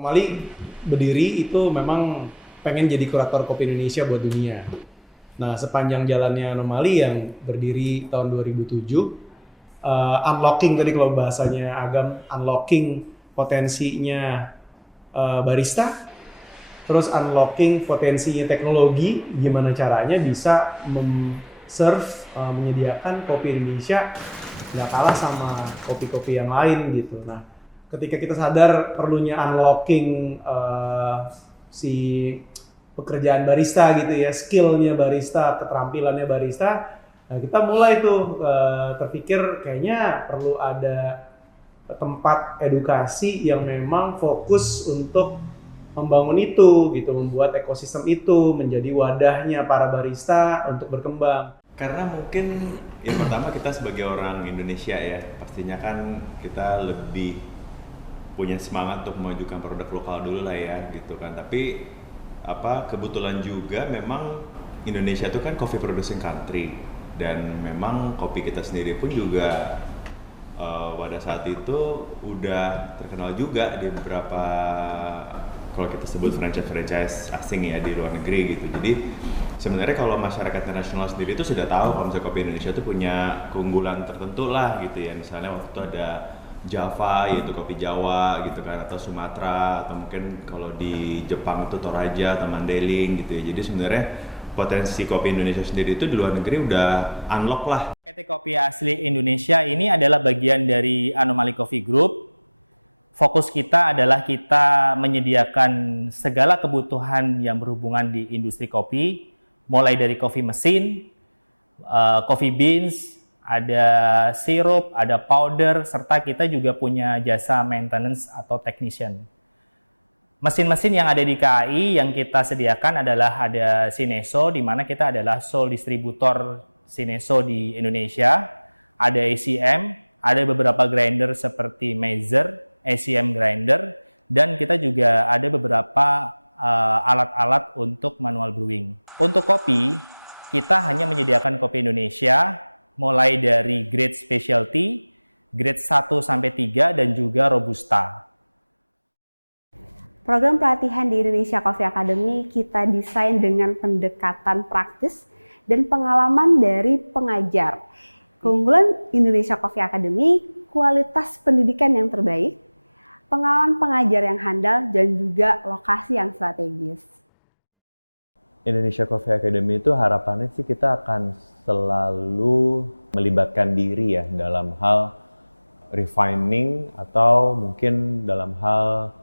Anomali berdiri itu memang pengen jadi kurator kopi Indonesia buat dunia. Nah, sepanjang jalannya Anomali yang berdiri tahun 2007, unlocking tadi kalau bahasanya Agam, unlocking potensinya barista, terus unlocking potensinya teknologi, gimana caranya bisa menyediakan kopi Indonesia nggak kalah sama kopi-kopi yang lain gitu. Nah, ketika kita sadar perlunya unlocking si pekerjaan barista gitu ya, skillnya barista, keterampilannya barista, nah kita mulai tuh terpikir kayaknya perlu ada tempat edukasi yang memang fokus untuk membangun itu gitu, membuat ekosistem itu menjadi wadahnya para barista untuk berkembang. Karena mungkin yang pertama kita sebagai orang Indonesia ya, pastinya kan kita lebih punya semangat untuk memajukan produk lokal dulu lah ya gitu kan. Tapi kebetulan juga memang Indonesia itu kan coffee producing country, dan memang kopi kita sendiri pun juga pada saat itu udah terkenal juga di beberapa, kalau kita sebut franchise asing ya, di luar negeri gitu. Jadi sebenarnya kalau masyarakat internasional sendiri itu sudah tahu kalau misalnya kopi Indonesia itu punya keunggulan tertentu lah gitu ya. Misalnya waktu itu ada Java, yaitu kopi Jawa gitu kan, atau Sumatera, atau mungkin kalau di Jepang itu Toraja atau Mandailing gitu ya. Jadi sebenarnya potensi kopi Indonesia sendiri itu di luar negeri udah unlock lah. PT Kopi Asli Indonesia ini adalah bagian dari Anomali Coffee Group. Fokus kita adalah kita menyediakan segala kebutuhan yang berhubungan di industri kopi, mulai dari kopi mesin, coffee beans, ada sirup, ada powder, serta kita juga punya jasa maintenance atau technician. Mesin-mesin yang ada di KAI yang kita sediakan adalah ada Sineso, di mana kita adalah sole distributor Sineso di Indonesia, ada ACM, ada beberapa grinder seperti Mazer, ACM grinder, dan kita juga ada beberapa alat-alat untuk manual brewing. Untuk kopi, kita hanya menyediakan kopi Indonesia mulai dari grade specialty, grade 1 sampai 3 dan juga robusta. Program pelatihan di Indonesia Coffee Academy kita desain dengan pendekatan praktis dan pengalaman dari pengajar. Keunggulan Indonesia Coffee Academy, kualitas pendidikan yang terbaik, pengalaman pengajar yang handal, dan juga lokasi yang strategis. Indonesia Coffee Academy itu harapannya sih kita akan selalu melibatkan diri ya dalam hal refining atau mungkin dalam hal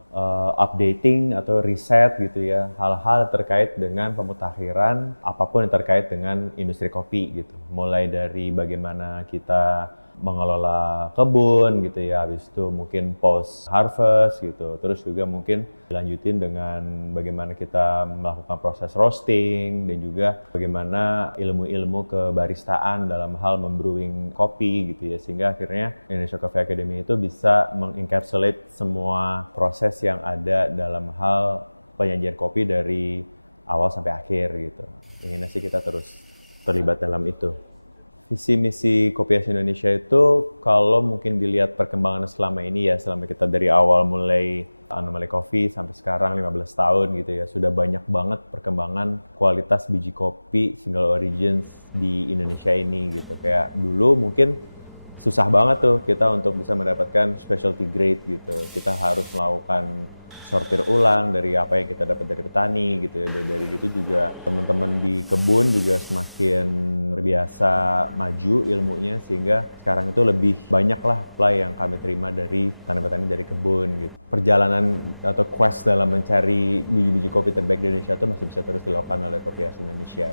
updating atau riset gitu ya, hal-hal terkait dengan pemutakhiran apapun yang terkait dengan industri kopi gitu, mulai dari bagaimana kita mengelola kebun gitu ya, habis itu mungkin post harvest gitu, terus juga mungkin dilanjutin dengan bagaimana kita melakukan proses roasting dan juga bagaimana ilmu-ilmu kebaristaan dalam hal membrewing kopi gitu ya, sehingga akhirnya Indonesia Coffee Academy itu bisa mengencapsulate semua proses yang ada dalam hal penyajian kopi dari awal sampai akhir gitu. Inginnya sih kita terus terlibat dalam itu. Visi misi Kopi Asli Indonesia itu kalau mungkin dilihat perkembangan selama ini ya, selama kita dari awal mulai Anomali Coffee sampai sekarang 15 tahun gitu ya, sudah banyak banget perkembangan kualitas biji kopi single origins di Indonesia ini gitu. Kayak dulu mungkin susah banget tuh kita untuk bisa mendapatkan specialty grade gitu. Kita harus melakukan sortir ulang dari apa yang kita dapat dari petani gitu ya. Dari gitu juga teman-teman di kebun juga semakin terbiasa maju ilmunya, sehingga sekarang itu lebih banyak lah supply yang kami terima dari petani-petani dari kebun gitu. Perjalanan atau quest dalam mencari biji-biji kopi terbaik di Indonesia itu masih bisa terus dilakukan oleh Kopi Asli Indonesia.